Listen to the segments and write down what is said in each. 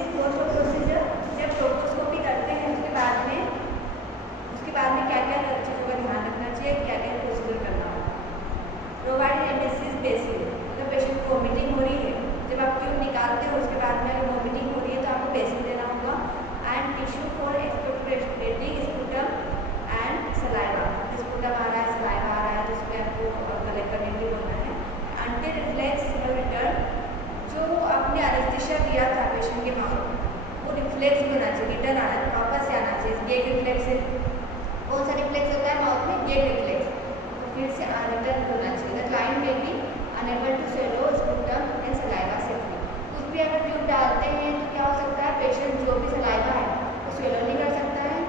Is दोस्तों procedure, जब bronchoscopy करते हैं उसके बाद में क्या क्या चीज़ों का ध्यान रखना चाहिए, क्या क्या प्रोसीजर करना होगा। प्रोवाइड एनेस्थीसिस बेसिक, मतलब पेशेंट को वॉमिटिंग हो रही है, जब आप ट्यूब निकालते हो उसके बाद में अगर वॉमिटिंग हो रही है तो आपको बेसिक देना होगा। And tissue for expectorating sputum and saliva, sputum आ रहा है, सलाइवा आ रहा है, तो उसमें आपको कलेक्ट करने के लिए बोलना है। एंटी रिफ्लेक्स रिटर्न, जो आपने एनेस्थीसिया दिया था पेशेंट के माउथ में, वो रिफ्लेक्स होना चाहिए, रिटर्न आना चाहिए, वापस से आना चाहिए। गेग रिफ्लेक्स है, कौन सा रिफ्लेक्स होता है माउथ में, गेग रिफ्लेक्स, तो फिर से रिटर्न होना चाहिए। The client may be unable to swallow sputum and saliva safely, कुछ भी अगर ट्यूब डालते हैं तो क्या हो सकता है, पेशेंट जो भी सलाइवा है वो स्वेलो नहीं कर सकता है।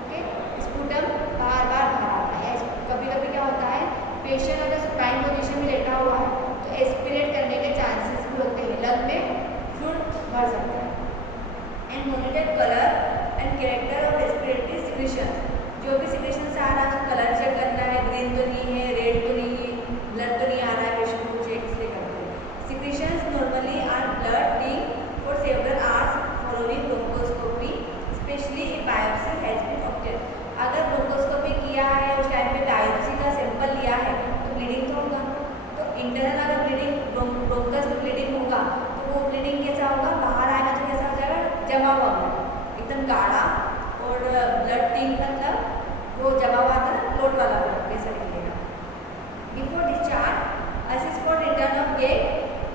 ओके, स्पूटम बार बार बाहर आता है, या कभी कभी क्या होता है, पेशेंट अगर सुपाइन पोजीशन में लेटा हुआ है तो एस्पिरेट करने के चांसेस भी होते हैं, लंग में फ्लूइड भर सकता है। And monitor colour and character of respiratory secretion, जो भी सिक्रीशन से आ रहा है उसका कलर चेक करना है, ग्रीन तो नहीं है, रेड तो नहीं है, ब्लड तो नहीं आ रहा है, पेशेंट को चेक इसलिए करते हैं। Secretions normally are blood tinged for several hours following bronchoscopy, especially if biopsy has been obtain. अगर ब्रोंकोस्कोपी किया है उस टाइम पे बायोप्सी का सैंपल लिया है तो ब्लीडिंग तो होगा, तो इंटरनल अगर ब्लीडिंग ब्रोंकस में ब्लीडिंग होगा तो वो ब्लीडिंग कैसा होगा, बाहर आएगा तो कैसा हो जाएगा, जमा हुआ ब्लड एकदम गाढ़ा, और ब्लड टिंग मतलब वो जमा हुआ था ना, फ्लोट वाला ब्लड कैसा निकलेगा। Before discharge assist for return of gag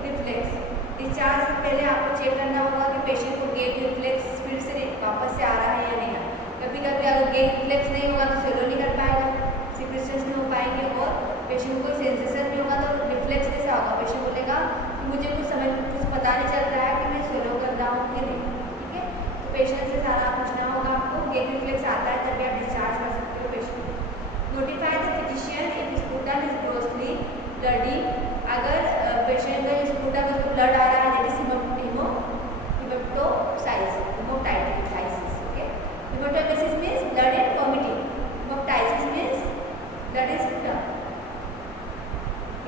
reflex, discharge से पहले आपको चेक करना होगा कि पेशेंट को गेग रिफ्लेक्स फिर से वापस से आ रहा है या नहीं आ रहा। कभी कभी अगर गेग रिफ्लेक्स नहीं होगा तो स्वेलो नहीं कर पाएगा, सिक्रीशंस नहीं हो पाएंगे, और पेशेंट को सेंसेशन नहीं होगा तो रिफ्लेक्स कैसा होगा, पेशेंट बोलेगा कि मुझे कुछ पता नहीं चल रहा है कि मैं स्वेलो कर रहा हूँ कि नहीं। ठीक है, तो पेशेंट से सारा पूछना होगा आपको, गेग रिफ्लेक्स आता है तभी आप डिस्चार्ज कर सकते हो पेशेंट को। Notify the physician if sputum is grossly bloody, अगर पेशेंट का स्पूटम में ब्लड आ रहा है, that is haemoptysis. Okay, haemoptysis means blood and vomiting, haemoptysis means blood is sputum,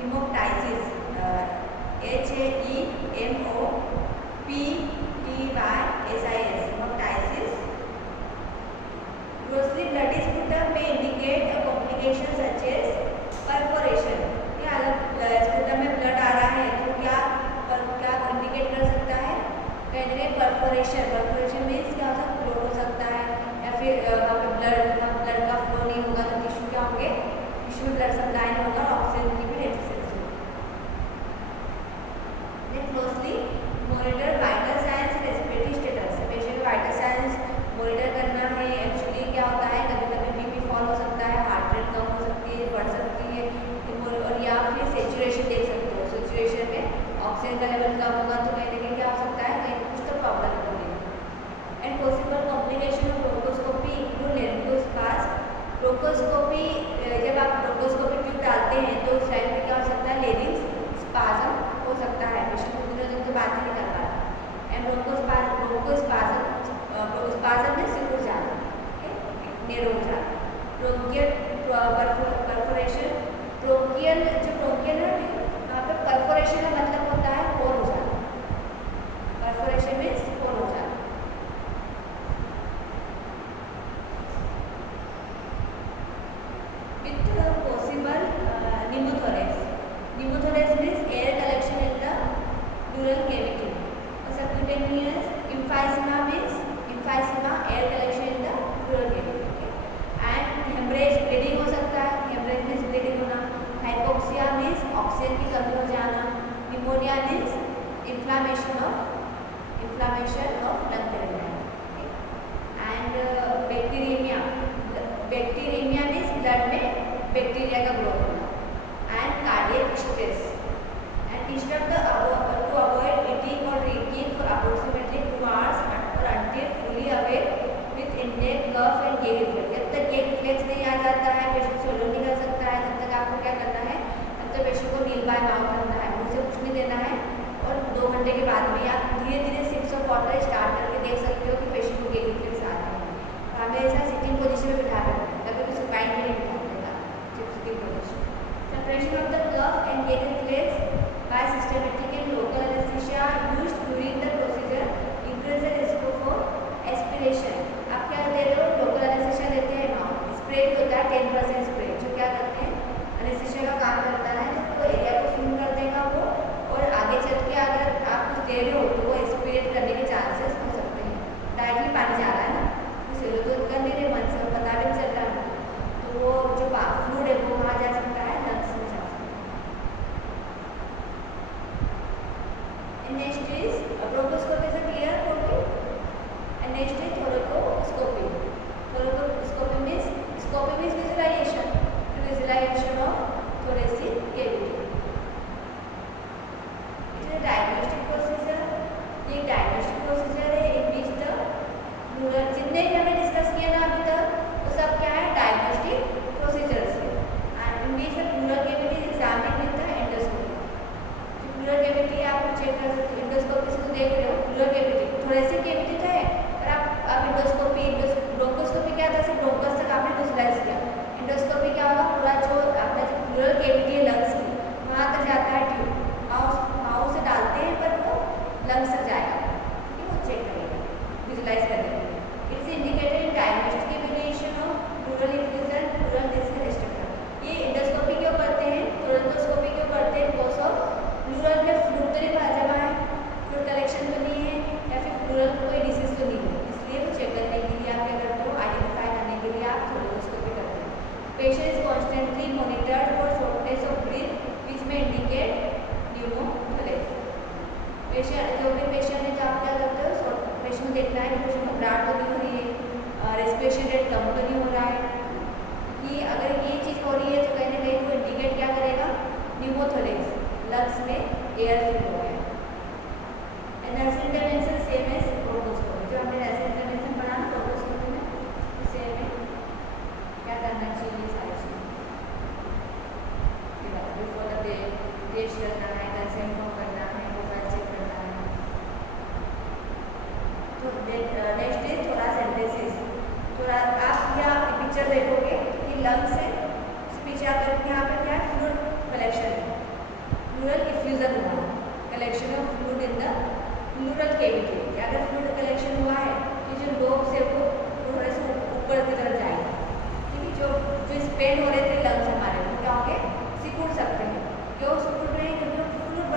haemoptysis HAEMOPTYSIS, haemoptysis. Grossly bloody sputum में indicate a complication such as perforation, क्या sputum में blood आ रहा है तो क्या इंडिकेट कर सकता है, कहीं परफोरेशन, परफोरेशन मीन्स क्या होता है, क्लोट हो सकता है, या फिर वहाँ पे ब्लड का फ्लो नहीं होगा तो टिश्यू क्या होंगे, टिश्यू में ब्लड सप्लाई नहीं होगा, ऑक्सीजन की भी डेफिशिएंसी होगी। Closely monitor vital science respiratory status, patient vital science monitor करना है। एक्चुअली क्या होता है, कभी कभी बीपी फॉल हो सकता है, हार्ट रेट कम हो सकती है, बढ़ सकती है, और या फिर सेचुरेशन देख सकते हो, सेचुरेशन में ऑक्सीजन का लेवल कम होगा तो कहीं ना कहीं क्या हो सकता है, कहीं कुछ तो प्रॉब्लम होगी। And possible complication of bronchoscopy include laryngospasm, bronchoscopy जब आप ब्रोंकोस्कोपी ट्यूब डालते हैं तो उस टाइम पे क्या हो सकता है, लेरिंग्स स्पाज्म हो सकता है, पेशेंट को दिनों दिन तो बात नहीं कर पा रहा। एंड ब्रोंकोस्पाज्म में सिकुड़ जाना, नेरो हो जाना। ब्रोंकियल परफोरेशन, ब्रोंकियल जो ब्रोंकियल है वहाँ पे परफोरेशन का मतलब होता है होल हो जाना, परफोरेशन मीन्स होल हो जाना। With possible pneumothorax, pneumothorax means air collection in the dural cavity, और subcutaneous emphysema means emphysema air collection in the dural cavity. And haemorrhage bleeding हो सकता है, हेमरेज मीन्स ब्लीडिंग होना। Hypoxia means oxygen की कमी हो जाना। Pneumonia means inflammation of lung territory. And bacteraemia, bacteraemia means blood में बैक्टीरिया का ग्रोथ होना। And cardiac stress, and disturb to avoid eating और ड्रिंकिंग फॉर अप्रोक्सीमेटली 2 hours और until fully awake with index cough and gag reflex। जब तक gag reflex नहीं आ जाता है, पेशेंट सोलो नहीं कर सकता है, तब तक आपको क्या करना है, तब तक पेशेंट को नील बाय माउथ करना है, मुँह से कुछ नहीं देना है, और 2 घंटे के बाद में आप धीरे धीरे सिप्स ऑफ वाटर स्टार्ट करके देख सकते हो कि पेशेंट को gag reflex आ रहा है। तो हमेशा सिटिंग पोजीशन में बिठा कर रखें, कभी भी सुपाइन में नहीं बिठा देगा, sitting position. Separation of the cough and gag reflex by systematic and local anesthesia used during the procedure increase the thoracic cavity तो है, पर आप इंडोस्कोपी ब्रोंकोस्कोपी क्या था, सिर्फ ब्रोंकस तक आपने विजुलाइज किया। इंडोस्कोपी क्या होगा, पूरा जो आपका जो प्लूरल कैविटी है लंग्स की, वहाँ तक जाता है ट्यूब, माउस से डालते हैं पर वो लंग्स तक जाएगा, ठीक है, वो चेक करेगा विजुलाइज करने के लिए। It is indicated in diagnostic evaluation of pleural effusion, pleural disc structure. ये इंडोस्कोपी क्यों करते हैं, थोरेकोस्कोपी क्यों करते हैं, बिकॉज ऑफ प्लूरल में फ्लूइड तो नहीं जमा है, फ्लूइड कलेक्शन तो नहीं है, या फिर प्लूरल कोई डिसीज तो नहीं है, इसलिए वो चेक करने के लिए आप क्या करते हो, आइडेंटिफाई करने के लिए आप थोरेकोस्कोपी करते हो। Patient is constantly monitored for shortness of breath which may indicate pneumothorax. Patient जो भी पेशेंट है, जो आप क्या करते हो, पेशेंट देखना है कि पेशेंट घबराहट तो नहीं हो रही है, रेस्पिरेशन रेट कम तो नहीं हो रहा है, कि अगर ये चीज़ हो रही है तो कहीं ना कहीं वो इंडिकेट क्या करेगा, न्यूमोथोरेक्स, लंग्स में एयर फिल हो गया। Nursing intervention same as bronchoscopy, जो हमने नर्सिंग इंटरवेंशन पढ़ा ना ब्रोंकोस्कोपी में, सेम है, क्या करना चाहिए सारी चीज़ बिफोर द टेस्ट करना है, कंसेंट फॉर्म करना है, प्रोफाइल चेक करना है। तो नेक्स्ट इज थोड़ा सेंटेंसेस, थोड़ा आप यहाँ पिक्चर देखोगे कि लंग्स है, पीछे आप देखोगे यहाँ पर क्या है, फ्लूइड कलेक्शन है, प्लूरल इफ्यूजन हुआ, collection of fluid in the pleural cavity. अगर फ्लूइड कलेक्शन हुआ है कि जो लोब से वो थोड़े से ऊपर की तरफ जाएगा, ठीक है, जो स्पेन हो रहे थे लंग्स हमारे, वो क्या होंगे, सिकुड़ सकते हैं, क्यों सिकुड़ रहे हैं, क्योंकि फ्लूइड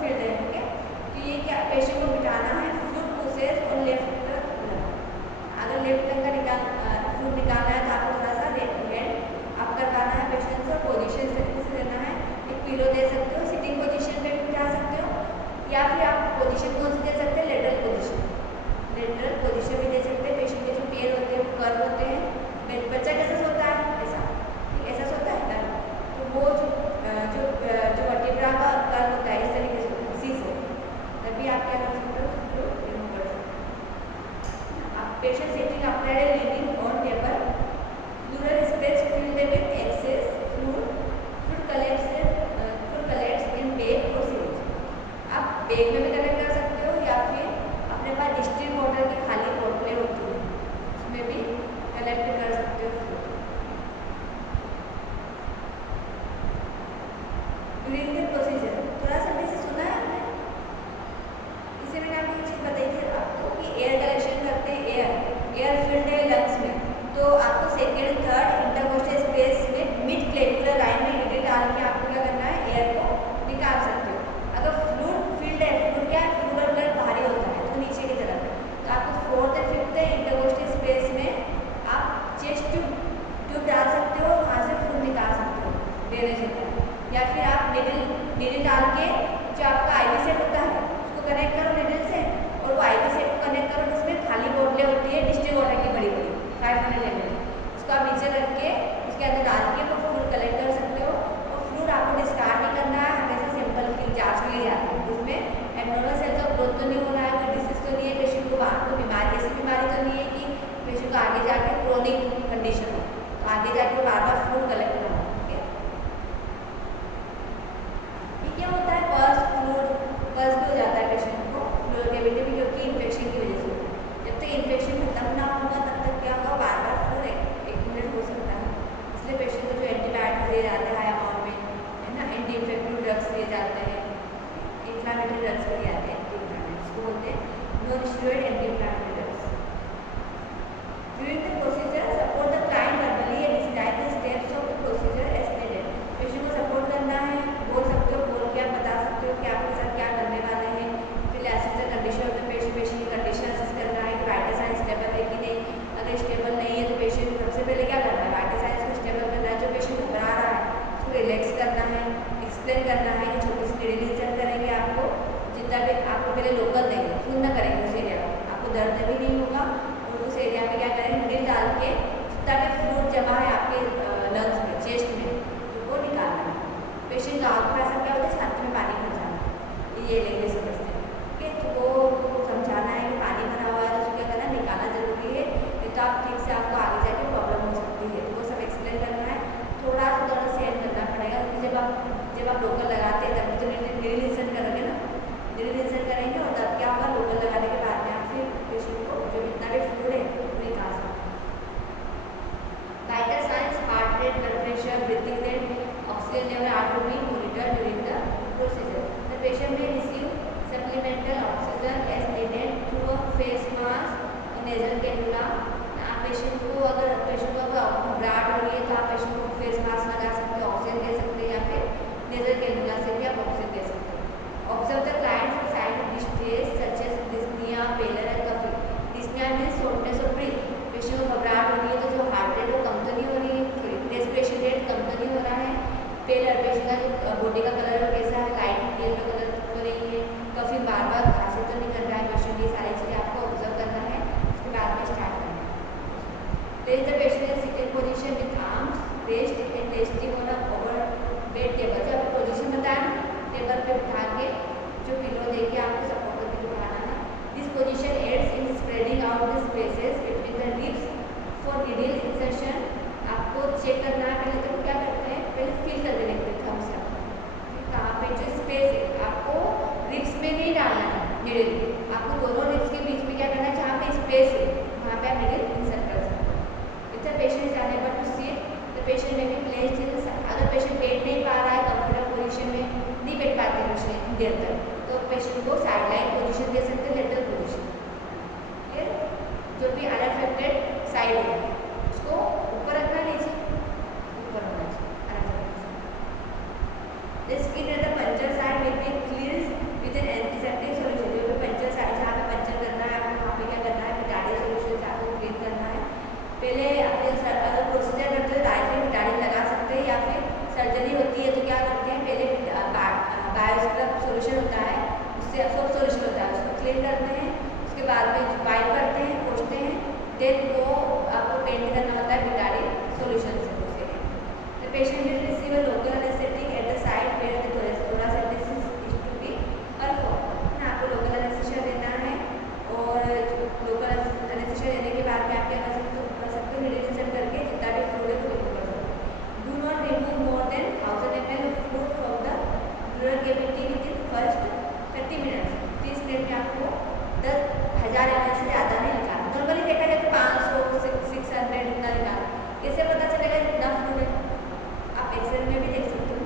फील्ड है, ठीक है। तो ये क्या पेशेंट को बिठाना है, फ्लूइड पुशेस और लेफ्ट लंग, अगर लेफ्ट लंग का फ्लूइड निकालना है तो आपको थोड़ा सा हैंड आप करवाना है पेशेंट से, पोजिशन तरीके से देना है, एक पिलो दे सकते हो, सिटिंग पोजीशन पे भी बिठा सकते हो, या फिर आप पोजीशन कौन सी दे सकते हैं, लेटरल पोजीशन भी दे सकते हैं। पेशेंट के जो पैर होते हैं वो कर्व होते हैं, बच्चा कैसा सोता है, ऐसा, ठीक, ऐसा सोता है ना, तो वो जो वर्टिब्रा का कर्व होता है इस तरीके से, इसी से तभी आप क्या कर सकते हो, रिमूव कर सकते हो। आप patient sitting upright leaning on table, plural space filled with access fluid collects in bag और सिरिंज। आप बैग में भी कलेक्ट कर सकते हो, या फिर अपने पास डिस्टिल वाटर की खाली बोतलें होती हैं, उसमें भी कलेक्ट कर सकते हो। ड्यूरिंग द प्रोसीजर, थोड़ा सा से सुना है आपने, इसे मैंने आपको एक चीज़ बताई थी आपको कि एयर कलेक्शन करते हैं, एयर फील्ड है लंग्स में, तो आपको सेकेंड थर्ड इंटरकोस्टल स्पेस में मिड क्लेविकुलर लाइन में नीडल डाल के आपको क्या करना है, एयर को निकाल सकते हो। अगर फ्लूइड फील्ड है, फ्लूइड क्या है, फ्लूइड ब्लड भारी होता है तो नीचे की तरफ है, तो आपको फोर्थ और फिफ्थ इंटरकोस्टल स्पेस में आप चेस्ट ट्यूब डाल सकते हो, वहाँ से फ्लूइड निकाल सकते हो, ड्रेनेज होता है। या फिर आप नीडल डाल के जो आपका आईवी सेट होता है उसको कनेक्ट करो नीडल से, और वो आईवी सेट को कनेक्ट करो जिसमें खाली बोतलें होती है डिस्टिल वाटर की बड़ी बड़ी 500 ml, उसको आप नीचे रख के उसके अंदर डाल के वो फ्लूइड कलेक्ट कर सकते हो। और फ्लूइड आपको डिस्कार्ड नहीं करना है, हमेशा सैंपल की जाँच के लिए जाती है, उसमें एब्नॉर्मल सेल का ग्रोथ तो नहीं हो रहा है, कोई डिसीज तो नहीं है, पेशेंट को बाहर को बीमारी, ऐसी बीमारी तो नहीं है कि पेशेंट को आगे जाके क्रोनिक कंडीशन हो, तो आगे जाके बार बार फ्लूइड कलेक्ट करना, ठीक है। ये क्या होता है, पल्स भी हो जाता है पेशेंट को प्लूरल कैविटी में, क्योंकि इन्फेक्शन की वजह से। जब तक इन्फेक्शन खत्म ना होगा तब तक क्या होगा, बार बार फ्लूइड एक्यूमुलेट हो सकता है, इसलिए पेशेंट को जो एंटीबायोटिक दिए जाते हैं हाई अमाउंट में, है ना, एंटी इन्फेक्टिव ड्रग्स दिए जाते हैं, इन्फ्लामेटरी ड्रग्स दिए जाते हैं, एंटी इन्फ्लामेटरी, इसको बोलते हैं non steroid anti inflammatory drugs. During the procedure support the client verbally and describe the steps of the procedure as needed. Patient को सपोर्ट करना है, बोल सकते हो, बोल के आप बता सकते हो कि आपके साथ क्या करने वाले हैं, फिर assess the condition of the patient की कंडीशन असेस करना है कि वाइटल साइन स्टेबल है कि नहीं, अगर स्टेबल नहीं है तो पेशेंट सबसे पहले क्या करना है, वाइटल साइंस को स्टेबल करना है, जो पेशेंट घबरा रहा है उसको रिलैक्स करना है, एक्सप्लेन करना है कि छोटी सी नीडल इंसर्ट करेंगे, आपको जितना भी आपको पहले लोकल देंगे, सुनना करेंगे उस एरिया में, आपको दर्द भी नहीं होगा, और उस एरिया में क्या करेंगे, नीडल डाल के जितना भी फ्लूइड जमा है आपके लंग्स में, चेस्ट में, तो वो निकालना है। पेशेंट गाँव का ऐसा क्या होता है, छाती में पानी भर जाना, ये लेंगे समझते हैं, ठीक है, तो वो समझाना है कि पानी भरा हुआ है तो उसको क्या करना है, निकालना जरूरी है, नहीं तो आप ठीक से आपको आगे जाके प्रॉब्लम हो सकती है, तो वो सब एक्सप्लेन करना है। थोड़ा सा थोड़ा सेंड करना पड़ेगा, क्योंकि जब आप लोकल लगाते हैं तभी तो नीडल इंसर्ट करोगे ना, नीडल इंसर्ट करेंगे और तब क्या होगा, लोकल लगाने के बाद में आप पेशेंट को अगर घबराहट हो रही है तो आप पेशेंट को फेस मास्क लगा सकते हैं, ऑक्सीजन दे सकते हैं, या फिर नेजल कैनुला से भी आप ऑक्सीजन दे सकते हैं। Observe the client side of distress such as dyspnoea, pallor and coughing. Dyspnoea means shortness of breath, patient को घबराहट हो रही है तो जो हार्ट रेट वो कम तो नहीं हो रही है, रेस्पिरेशन रेट कम तो नहीं हो रहा है। पेलर, पेशेंट का जो बॉडी का कलर कैसा है, लाइट येलो कलर तो नहीं है। कफिंग, बार बार खांसी तो नहीं कर रहा है पेशेंट, ये सारी चीज़ें आपको ऑब्जर्व करना है, उसके बाद में स्टार्ट करना है। Place the patient in sitting position with arms rest and resting on a over bed table. जो आपको पोजीशन बताया ना, टेबल पे बिठा के जो पिलो देके आपको सपोर्ट करके बिठाना है। This position aids in spreading out the spaces between the ribs for needle insertion. आपको चेक करना है, पहले तो क्या करते हैं, पहले फील करके देखते हैं थम्स से कहाँ पे जो स्पेस है, आपको रिब्स में नहीं डालना है नीडल, आपको दोनों रिब्स के बीच में क्या करना है, जहाँ पे स्पेस है वहाँ पे आप नीडल इंसर्ट कर सकते हैं। If the patient is unable to sit, the patient may be placed in, अगर पेशेंट बैठ नहीं पा रहा है कंफर्टेबल पोजीशन में, नहीं बैठ पाते पेशेंट देर तक, तो पेशेंट को साइडलाइन पोजीशन दे सकते हैं, लेटरल पोजीशन। ठीक है, जो भी अनअफेक्टेड साइड है उसको ऊपर रखना, नीचे ऊपर होना चाहिए। The skin at the puncture side will be cleansed with an antiseptic solution. जो भी पंचर साइड जहाँ पे पंचर करना है आपको वहाँ पे क्या करना है, बिटाडिन सॉल्यूशन से आपको क्लीन करना है। पहले अपने अगर प्रोसीजर करते हो डायरेक्टली बिटाडिन लगा सकते हैं, या फिर सर्जरी होती है तो क्या करते हैं, पहले बायोस्क्रब सॉल्यूशन होता है, उससे सोप सॉल्यूशन होता है, उसको क्लीन करते हैं, उसके बाद में वाइप करते हैं, पोंछते हैं, देन वो आपको पेंट करना होता है बिटाडिन सॉल्यूशन से। The patient will receive a local anaesthetic at the site where the thoracentesis is to be perform. आपको लोकल एनेस्थेसिया देना है, और लोकल एनेस्थेसिया देने के बाद में आप क्या कर सकते हो, नीडल इंसर्ट करके जितना भी फ्लूइड है वो रिमूव कर सकते हो। Do not remove more than 1000 ml of fluid from the pleural cavity with in first 30 minutes. 30 minute में आपको 10,000 ml से ज़्यादा नहीं निकालना। नॉर्मली देखा जाए तो 500 600 इतना निकालना। कैसे पता चलेगा कितना फ्लूइड है, आप एक्सरे में भी देख सकते हो।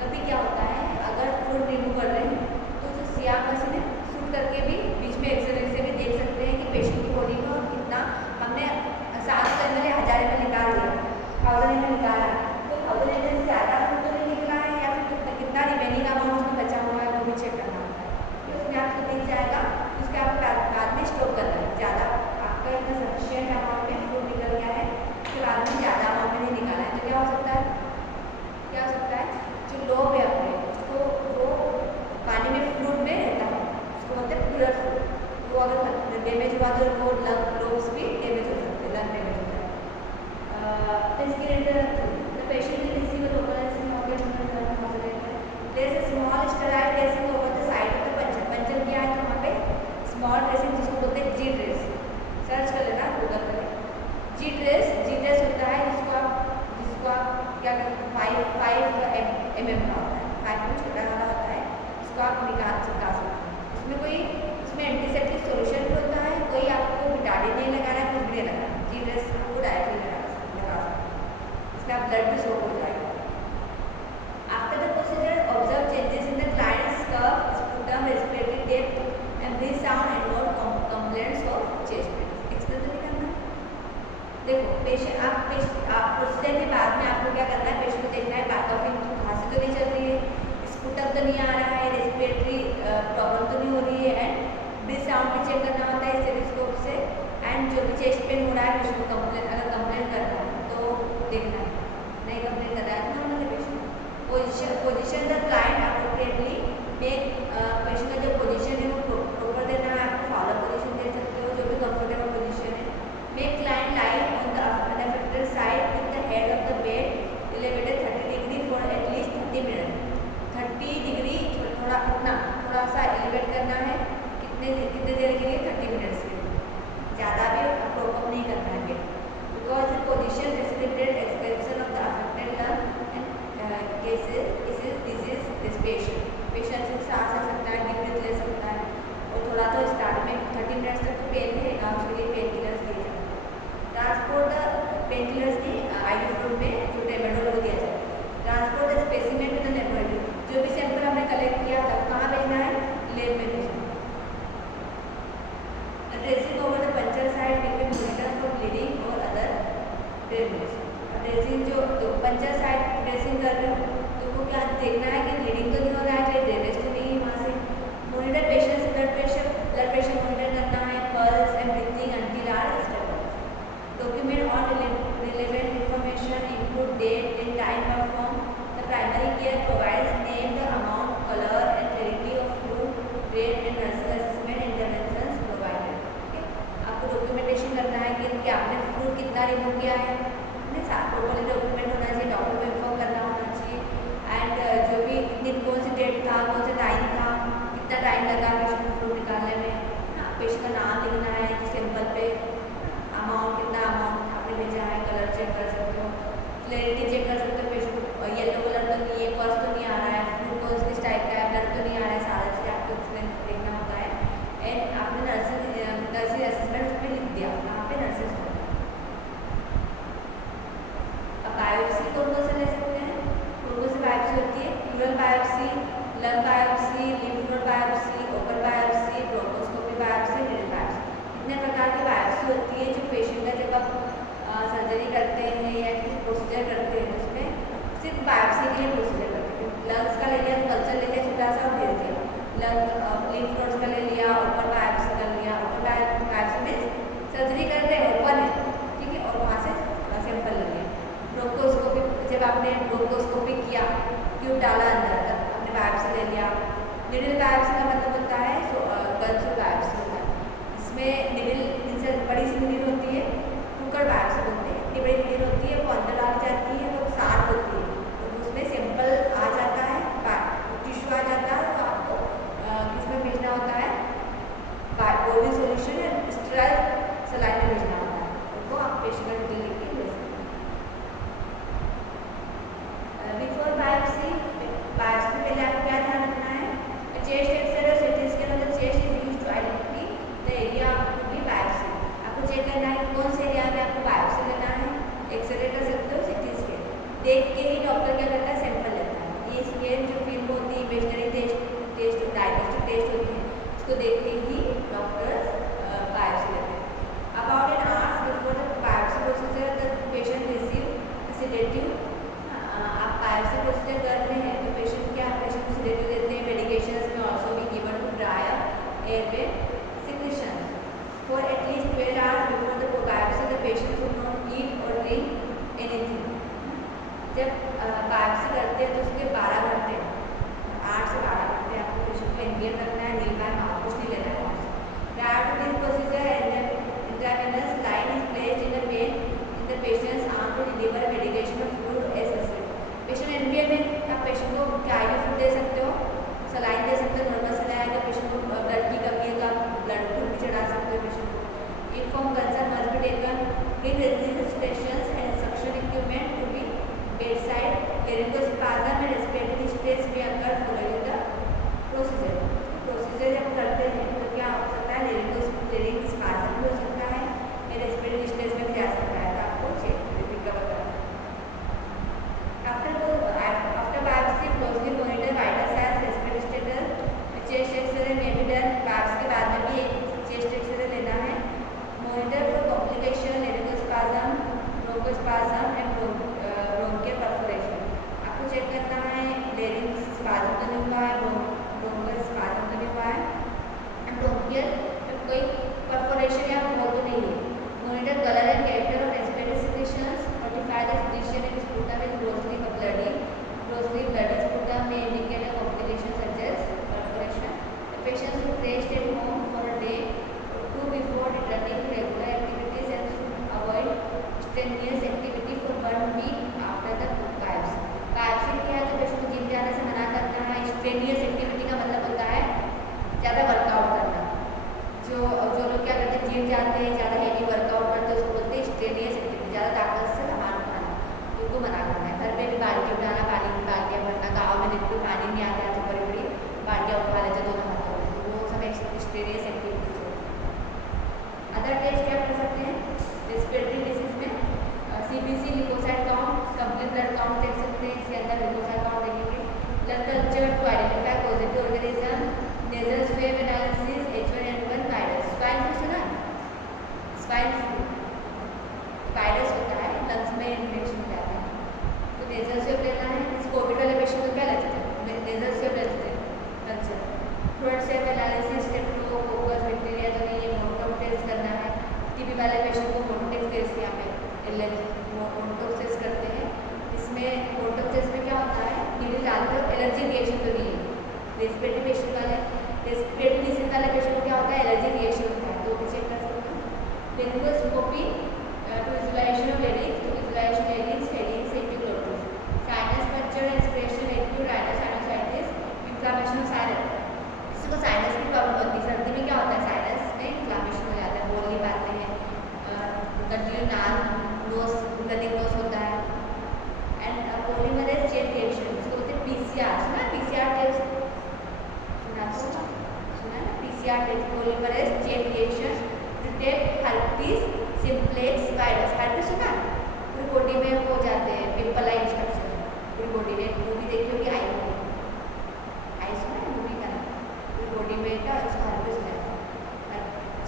कभी क्या होता है, अगर फ्लूइड रिमूव कर रहे हैं तो जो सीआर मशीन है शूट करके भी बीच में एक्सरे से भी देख सकते हैं कि पेशेंट की बॉडी में कितना, हमने 700 ml 1000 ml निकाल दिया, 1000 ml निकाला, तो 1000 ml से ज़्यादा फ्लूइड तो नहीं निकला है, या फिर कितना रिमेनिंग अमाउंट उसमें बचा हुआ है वो भी चेक करना होता है। तो उसमें आपको दिख जाएगा, उसके आपको बाद में स्टॉप करना है। ज़्यादा आपका इतना सफिशियंट अमाउंट में फ्लूइड निकल गया है, उसके बाद में ज़्यादा अमाउंट में नहीं निकाला है, तो क्या हो सकता है, क्या हो सकता है, जो लोब है अपने उसको, वो पानी में फ्लूइड में रहता है, उसको बोलते हैं प्लूरल फ्लूइड, वो अगर डैमेज हुआ तो वो लोब्स भी डैमेज हो सकते हैं, लंग डैमेज हो जाए। इसके the patient will receive a local anaesthesia, there is a small sterile dressing over the side of the puncture. Puncture किया है तो वहाँ पे स्मॉल ड्रेसिंग, जिसको बोलते हैं जी ड्रेस, सर्च कर लेना गूगल पर। जी ड्रेस होता है जिसको आप क्या करते हैं, 5 mm का होता है, 5 mm छोटा वाला होता है, इसको आप चिपका सकते हैं। इसमें एंटीसेप्टिक सॉल्यूशन भी होता है, कोई आपको बिटाडिन नहीं लगाना है, कुछ भी नहीं लगाना। जी ड्रेस आपको डायरेक्टली लगा सकते हैं, इसका ब्लड भी सोक हो जाएगा। After the procedure observe changes in the clients curve, sputum, respiratory depth and breath sound and note complaints of chest pain. Explain तो नहीं करना। देखो आप प्रोसीजर के बाद में आपको क्या करना है, पेशेंट को देखना है बात ऑफ खांसी तो नहीं चल रही है, स्पुटम तो नहीं आ रहा है, रेस्पिरेटरी प्रॉब्लम तो नहीं हो रही है, एंड ब्रीथ साउंड भी चेक करना होता है स्टेथोस्कोप से, एंड जो भी चेस्ट पेन हो रहा है पेशेंट को अगर कंप्लेन करना है तो देखना है, नहीं कंप्लेन कर रहा है तो normal patient. Position the client appropriately, make patient का जो पोजीशन है वो प्रॉपर देना है, आपको फॉलो पोजीशन दे सकते हो, जो भी कंफर्टेबल पोजीशन है। Make client lie on the unaffected side with the head of the bed elevated 30 degree for at least 30 minute. 30 degree थोड़ा सा एलिवेट करना है, कितने देर के लिए, 30 मिनट्स के लिए, ज़्यादा भी प्रॉपर नहीं करना है bed, because the position restricted expansion of the affected lung and cases disease respiration. Patient से सांस ले सकता है, डीप ब्रीथ ले सकता है, और थोड़ा तो स्टार्ट में 30 मिनट्स तक तो पेन रहेगा, उसके लिए पेन किलर्स दिए जाए। ट्रांसपोर्ट द पेन किलर्स की आईवी फ्लूइड में जो ट्रेमेडोल को दिया जाए। Transport the specimen to the laboratory, जो भी सैंपल हमने कलेक्ट किया था कहाँ भेजना है, लेब में भेजना है। Dressing over the puncture side will be monitor for bleeding dressing जो पंचर साइड ड्रेसिंग कर रहे हो तो वो क्या देखना है कि ब्लीडिंग तो नहीं हो रहा है, चाहे ड्रेनेज तो नहीं है वहाँ से। Monitor patient's blood pressure monitor करना है, pulse and breathing until are stable. Document on relevant information include date and time of form. The primary care provides name the amount, colour and quality of food, rate and nursing assessment interventions provided. आपको documentation करना है कि आपने food कितना remove किया है, properly document होना चाहिए, डॉक्टर को इन्फॉर्म करना होना चाहिए। एंड जो भी दिन कौन सी डेट था, कौन सा टाइम था, कितना टाइम लगा पेशेंट को फ्लूइड निकालने में, पेशेंट का नाम लिखना है सैंपल पे, अमाउंट कितना अमाउंट आपने भेजा है, कलर चेक कर सकते हो, क्लैरिटी चेक कर सकते हो, पेशेंट को येलो कलर तो नहीं है, पर्स तो नहीं आ रहा है, फ्लूइड कौन किस टाइप का है, ब्लड तो नहीं आ रहा है, सारा चीज़ आपको उसमें देखना होता है। एंड आपने नर्सिंग असेसमेंट उस पर लिख दिया, यहाँ पे नर्सिंग बायोप्सी कौन कौन से ले सकते हैं, कौन कौन सी बायोप्सी होती है, pleural biopsy, lung biopsy, lymph node biopsy, open biopsy, bronchoscopy biopsy, needle biopsy. इतने प्रकार की बायोप्सी होती है जो पेशेंट का जब आप सर्जरी करते हैं या किसी प्रोसीजर करते हैं उसमें सिर्फ बायोप्सी के लिए प्रोसीजर करते हैं। लंग्स का ले लिया तो कल्चर ले लिया छोटा सा और भेज दिया, लिम्फ नोड्स का ले लिया, ओपन बायोप्सी कर लिया, ओपन बायोप्सी में सर्जरी कर रहे हैं ओपन है, ठीक है, और वहाँ से सैंपल ले लिया। ब्रोंकोस्कोपी, जब आपने ब्रोंकोस्कोपी किया, ट्यूब डाला अंदर तक, आपने बायोप्सी ले लिया। निडल बायोप्सी का मतलब होता है गन बायोप्सी होता है, इसमें निडल इनसे बड़ी सी निडल होती है, कुकर बायोप्सी बोलते हैं। इतनी बड़ी निडल होती है, वो अंदर डाली जाती है, वो साफ होती है, तो उसमें सैंपल आ जाता है, टिश्यू आ जाता है, तो आपको किसमें भेजना होता है, बॉडी सोल्यूशन या स्टेराइल सलाइन में भेजना होता है, उनको आप पेशेंट का डिटेल लिख के भेज सकते हैं। बिफोर बायोप्सी से पहले आपको क्या ध्यान रखना है, चेस्ट एक्सरे और CT scan of the chest is used to identify the area to be biopsy. आपको चेक करना है कौन से एरिया में आपको बायोप्सी लेना है, एक्सरे कर सकते हो, सीटी स्कैन देख के ही डॉक्टर क्या करता है, सैंपल लेता है। ये स्कैन जो फिल्म होती है, इमेजनरी टेस्ट डायग्नोस्टिक टेस्ट होती है, उसको देख के ही डॉक्टर बायोप्सी लेते हैं। About an hours before the biopsy procedure the patient receive sedative. आप बायोप्सी प्रोसीजर कर रहे हैं तो पेशेंट को सेडेटिव देते हैं, मेडिकेशंस में also be given to dryer airway secretion for at least 12 hours before the biopsy. The patient should not eat or drink anything. जब बायोप्सी करते हैं तो उसके 12 घंटे 8 से 12 घंटे आपको पेशेंट को इंडियन रखना है, नील बाय माउथ, कुछ नहीं लेना है। Prior to this procedure intravenous line is placed in the vein in the patient's arm to deliver medication और food as suggested. Patient NBA में आप पेशेंट को क्या आईवी फूड दे सकते हो, सलाइन दे सकते हो, नॉर्मल सलाइन है, पेशेंट को ब्लड की कमी है तो आप ब्लड फूड भी चढ़ा सकते हो पेशेंट को। Inform concern must be taken in registrations and suction equipment to be bedside. Laryngospasm and respiratory stress में अगर फॉलोइंग द प्रोसीजर जब करते हैं तो क्या हो सकता है, लेरिंगोस्पाज्म भी हो सकता है या रेस्पिरेटरी स्ट्रेस में भी जा सकता है, तो आपको चेक रिकवर करना है। After biopsy, closely monitor vital signs, respiratory status, chest X-ray may be done। biopsy के बाद में भी एक chest X-ray लेना है। Monitor for complication, laryngospasm, bronchospasm and bronchial perforation। आपको चेक करना है laryngospasm तो नहीं हुआ है, bronchospasm तो नहीं हुआ है, and bronchial कोई perforation या हो तो नहीं है। Monitor color and character of respiratory secretions, notify the physician if sputum is grossly bloody sputum may indicate a complication such as perforation। The patient should rest at home for a day or 2 before returning to regular activities and should avoid strenuous activity for 1 week after the biopsy। Biopsy किया तो patient को gym जाने से मना करना है। Strenuous activity का मतलब होता है ज़्यादा वर्कआउट करना। जो लोग क्या करते हैं, जिम जाते हैं, ज़्यादा हेवी वर्कआउट करते हैं, उसको बोलते हैं स्ट्रेनियस एक्टिविटी, ज़्यादा ताकत से सामान उठाना, उनको मना करना है। घर पे भी बाल्टी उठाना, पानी की बाल्टियाँ भरना, गाँव में देखते पानी नहीं आता है तो बड़ी बड़ी बाल्टियाँ उठा लेते 2 हाथों में, तो वो सब स्ट्रेनियस एक्टिविटीज होती है। अदर टेस्ट क्या कर सकते हैं, रेस्पिरेटरी डिसीज में CBC leucocyte count, complete blood count देख सकते हैं, इसके अंदर लिकोसाइड काउंट देखेंगे। Blood culture to identify positive organism, nasal swab analysis, H1N1 virus. Swine flu सुना, स्वाइन फ्लू वायरस होता है, लंग्स वाले पेशेंट को मोनोटॉक्स टेस्ट यहाँ पे मोनोटॉक्स टेस्ट करते हैं। इसमें मोनोटॉक्स टेस्ट में क्या होता है, नीडल डालते हो एलर्जी रिएक्शन तो नहीं है। रेस्पिरेटरी पेशेंट वाले, रेस्पिरेटरी डिजीज वाले पेशेंट को क्या होता है, एलर्जी रिएक्शन होता है, तो भी चेक कर सकते हो। Laryngoscopy to visualisation of larynx, to visualisation larynx, pharynx, epiglottis, sinus fracture, expression, acute rhinosinusitis, inflammation of sinus. किसी को साइनस की प्रॉब्लम होती है, सर्दी में क्या होता है, साइनस में इन्फ्लेमेशन हो जाता है, बोल नहीं पाते हैं, कंटिन्यू नोज रनिंग नोज होता है। एंड पॉलीमरेज चेन रिएक्शन, इसको बोलते हैं पीसीआर। सुना पीसीआर टेस्ट, सुना ना PCR test, polymerase chain reaction detect herpes simplex virus. Herpes सुना, पूरी बॉडी में हो जाते हैं पिंपल लाइक स्ट्रक्चर, पूरी बॉडी में। मूवी देखी होगी आई मूवी, आई सुना है मूवी का नाम, पूरी बॉडी में का उसका हर्पीज हो जाता है,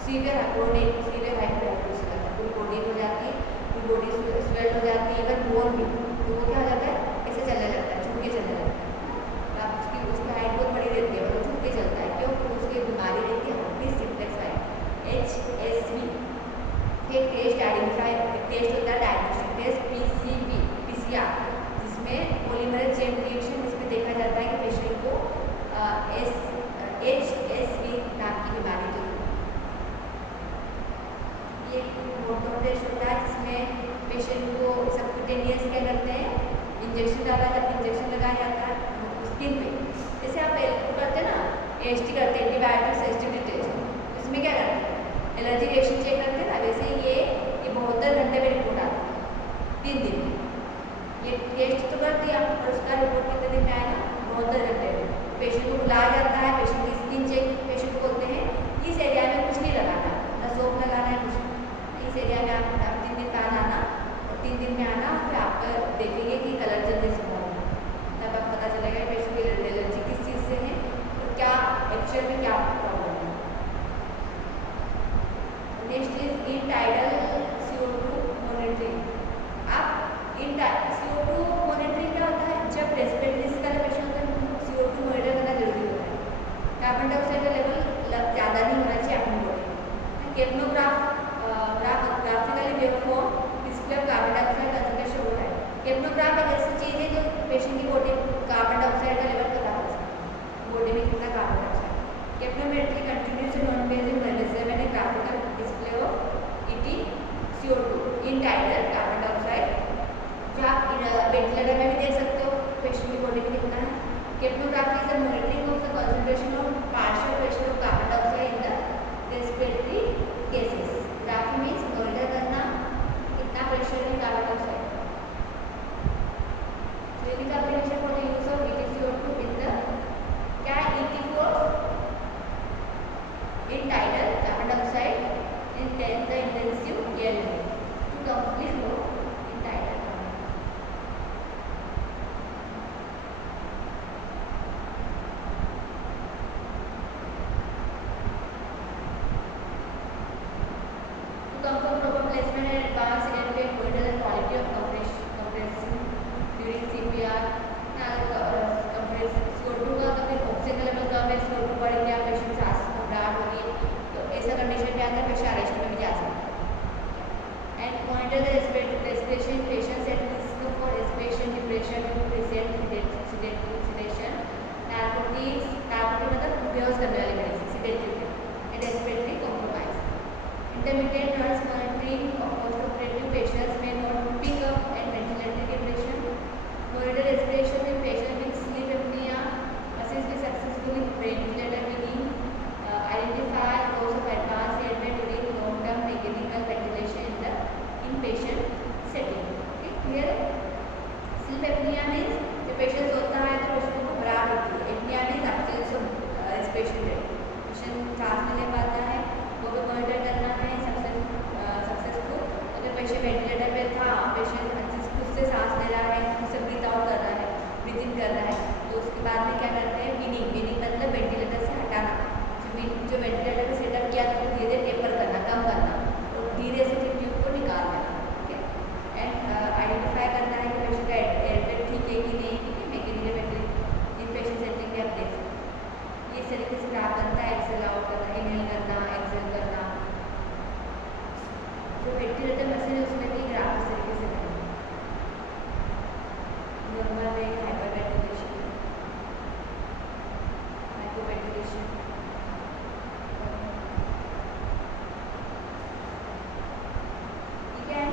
सीवियर क्रोनिक सीवियर हाइपरहर्पीज होता है, पूरी बॉडी हो जाती है, पूरी बॉडी स्वेल हो जाती है, इवन बोन भी, तो वो क्या हो जाता है, ऐसे चलने लगता है, झुक के चलने लगता है। उसकी हाइट बहुत बड़ी रहती है, वो झुक के चलता है, क्यों, उसकी बीमारी रहती है हर्पीज सिम्प्लेक्स वायरस, HSV। एक टेस्ट आइडेंटिफाई, टेस्ट होता है डायग्नोस्टिक टेस्ट PCR, जिसमें पॉलीमरेज चेन रिएक्शन, जिसमें देखा जाता है कि पेशेंट को HSV नाम की बीमारी जो ये मोनोटॉक्स टेस्ट होता है, जिसमें पेशेंट को सबक्यूटेनियस क्या करते हैं, इंजेक्शन लगाया जाता है स्किन पे। जैसे आप करते हैं ना AST करते हैं, एंटीबायोटिक रेजिस्टेंस टेस्ट, इसमें क्या करते हैं, एलर्जी रिएक्शन चेक करते हैं ना, वैसे ही ये 72 घंटे में रिपोर्ट आती है, 3 दिन में। ये टेस्ट तो कर दिया और उसका रिपोर्ट कितने दिन में आएगा, 72 घंटे में। पेशेंट को बुलाया जाता है, पेशेंट की स्किन चेक, पेशेंट को बोलते हैं इस एरिया में कुछ नहीं लगाना, ना सोप लगाना है, कुछ इस एरिया में आप 3 दिन बाद आना, और 3 दिन में आना, फिर आप देखेंगे कि कलर जल्दी से होगा, तब आपको पता चलेगा पेशेंट की एलर्जी किस चीज़ से है और क्या एक्चुअल में क्या प्रॉब्लम है। Next is in tidal CO2 monitoring. आप इन CO2 मॉनिटरिंग क्या होता है, जब रेस्पिरेटरी का पेशेंट होता है CO2 मॉनिटर करना जरूरी होता है। कार्बन डाइऑक्साइड का लेवल ज़्यादा नहीं होना चाहिए अपनी बॉडी में। Graphically waveform display of carbon dioxide concentration होता है। केप्नोग्राफ एक ऐसी चीज़ है जो पेशेंट की बॉडी कार्बन डाइऑक्साइड का लेवल पता कर सकता है, बॉडी में कितना carbon dioxide. Capnometry continuous non basic measure मैंने graphical display of ET CO2 end tidal carbon dioxide, जो आप वेंटिलेटर में भी देख सकते हो पेशेंट की बॉडी में कितना है। Capnography is the monitoring of the concentration of partial pressure of carbon dioxide in the respiratory cases. Graphy means monitor करना कितना प्रेशर है carbon dioxide. There is application for the use of ET CO2 in the क्या ET for in tidal carbon dioxide in the intensive air to complete flow in tidal carbon. To confirm proper placement and advance airway monitor the quality of compression during CPR। CO2 का कभी oxygen level कम है, CO2 बढ़ गया, patient सांस घबराहट हो रही है, तो ऐसा कंडीशन में आता है पेशेंट अरेस्ट में भी जा सकता है। And monitor the respiration patients at risk for respiration depression due to recent sedation, narcotics मतलब बेहोश करने वाली medicine sedative, and respiratory compromise. Intermediate nurse monitoring of post operative patients may not pick up and ventilatory depression. Monitor respiration in patient with sleep apnoea, assist the successful ventilator breathing, identify cause of advanced airway during long-term mechanical ventilation in patient setting। Okay, clear है? Sleep apnea means जब patient सोता है तो patient को घबराहट होती है। Apnoea means absence of respiration rate, patient सांस नहीं ले पाता है, वो भी मॉनिटर करना है सक्सेसफुल। अगर पेशेंट वेंटिलेटर पे था, पेशेंट खुद से सांस ले रहा है, खुद से ब्रीथ आउट कर रहा है, ब्रीथ इन कर रहा है, तो उसके बाद में क्या करते हैं, वीनिंग मतलब वेंटिलेटर से हटाना। जो वेंटिलेटर पे सेटअप किया था तो धीरे धीरे टेपर करना, कम करना, और धीरे से ट्यूब को निकाल देना। ओके, एंड आइडेंटिफाई करना है कि पेशेंट का एयरटेक ठीक है कि नहीं, ठीक है, मैकेनिकल वेंटिलेटर इन पेशेंट सेटिंग में आप देख सकते हैं। इस तरीके से ग्राफ बनता है, एक्सेल आउट करना, इनहेल करना, एक्सेल करना। जो वेंटिलेटर मशीन है उसमें भी ग्राफ इस तरीके से बनेगी, नॉर्मल में हाइपर वेंटिलेशन, हाइपो वेंटिलेशन, ठीक है।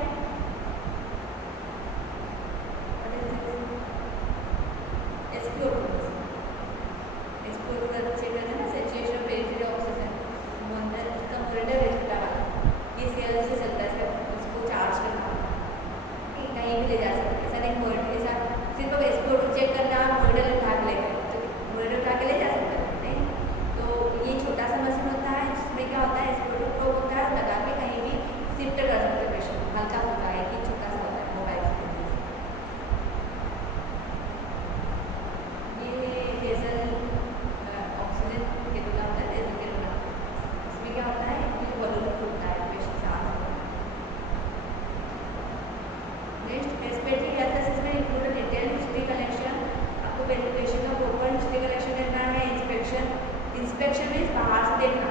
इंस्पेक्शन मीन्स बाहर से देखना,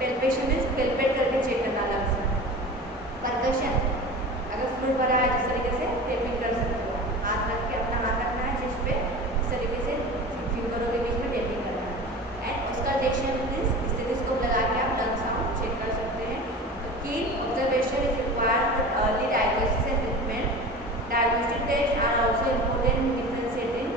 पेल्पेशन मीन्स पेल्पेट करके चेक करना अलग से, परकशन अगर फ्लूइड भरा है जिस तरीके से टेपिंग कर सकते हो, हाथ रख के अपना हाथ रखना है जिस पे इस तरीके से फिंगरों के बीच में टेपिंग करना है। एंड उसका डिटेक्शन मीन्स स्टेथोस्कोप लगा के आप लंग साउंड चेक कर सकते हैं। तो keen observation is required for early diagnosis and treatment. Diagnostic test are also important in differentiating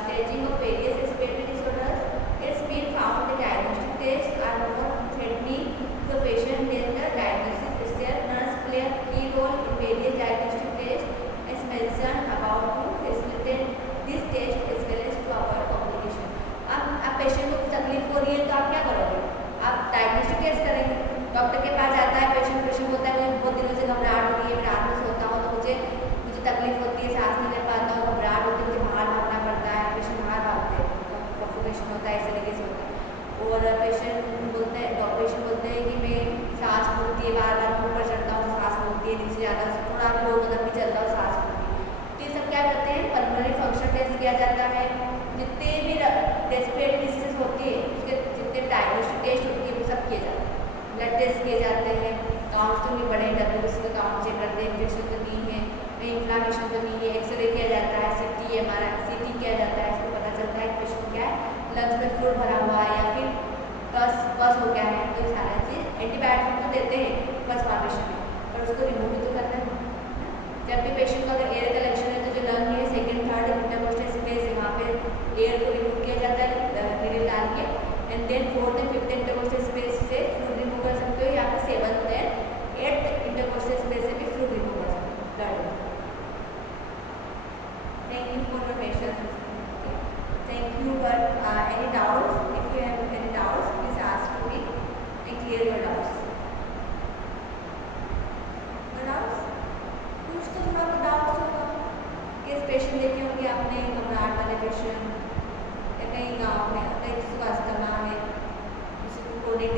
staging of various respiratory disorders. It's been found that diagnostic tests are more threatening to the patient than the diagnosis itself. Nurse play a key role in various diagnostic tests as mentioned about to facilitate this test as well as to avoid complication. अब patient को तकलीफ हो रही है तो आप क्या करोगे? आप डायग्नोस्टिक टेस्ट करेंगे। डॉक्टर के पास जाता है पेशेंट बोलता है मुझे बहुत दिनों से घबराहट हो रही है, मैं रात में सोता हूँ तो मुझे तकलीफ होती है, सांस नहीं ले पाता हूँ, घबराहट होती है, मुझे बाहर भागना पड़ता है, पेशेंट बाहर भागते हैं, सफोकेशन होता है, इस तरीके से होता है। और पेशेंट बोलते हैं, पेशेंट बोलते हैं कि मैं सांस फूलती है, बार बार ऊपर चढ़ता हूँ सांस फूलती है, नीचे जाता हूँ थोड़ा भी लो कदम भी चलता हूँ सांस फूलती है। तो ये सब क्या करते हैं, पल्मोनरी फंक्शन टेस्ट किया जाता है। जितने भी रेस्पिरेटरी डिसीज होती है उसके जितने डायग्नोस्टिक टेस्ट होती है वो सब किए जाते हैं। ब्लड टेस्ट किए जाते हैं, काउंट्स तो भी बड़े WBC का काउंट चेक करते हैं, इन्फेक्शन तो नहीं है, इन्फ्लामेशन तो नहीं है, एक्सरे किया जाता है, CT किया जाता है, इसको पता चलता है पेशेंट क्या है, लंग्स में फ्लूइड भरा हुआ है या फिर बस हो गया है। तो ये सारा चीज़ एंटीबायोटिक तो देते हैं फर्स्ट पार्टीशन में, पर उसको रिमूव भी तो करना है। जब भी पेशेंट को अगर एयर कलेक्शन है तो जो लंग है सेकेंड थर्ड इंटरकोस्टल स्पेस है वहाँ पे एयर को रिमूव किया जाता है नीडल डाल के, and then fourth and fifth intercostal space से फ्लूइड रिमूव कर सकते हो, या फिर seventh and eighth intercostal space से भी फ्लूइड रिमूव कर सकते हो। Thank you for your patience. Thank you. But any doubts? If you have any doubts, please ask me and clear your doubts. No doubts? कुछ तो थोड़ा तो doubts होगा। किस पेशेंट देखे होंगे आपने, घबराहट वाले पेशेंट, या कहीं गाँव में कहीं किसी को करना है, किसी को कोडिंग